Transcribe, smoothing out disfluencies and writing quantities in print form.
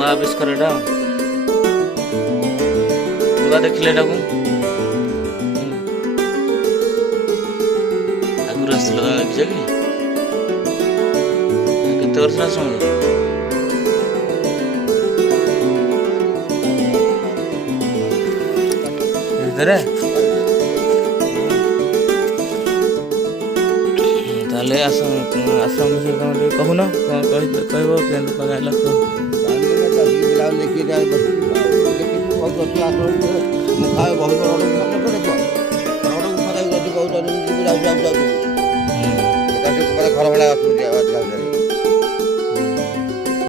ନୂଆ ଆବିଷ୍କାର ଏଇଟା ନୂଆ ଦେଖିଲେ ଏଟାକୁ ଆଗରୁ ଆସିଥିଲ ତମେ ଦେଖିଛ କି କେତେ ବର୍ଷ ଆସନ୍ତୁ ଭିତରେ ତାହେଲେ ଆଶ୍ରମ ବିଷୟରେ ତମେ ଟିକେ କହୁନ କ'ଣ କହିବ କେମିତି କ'ଣ ହେଲା କୁହ। ଘର ଭଡ଼ା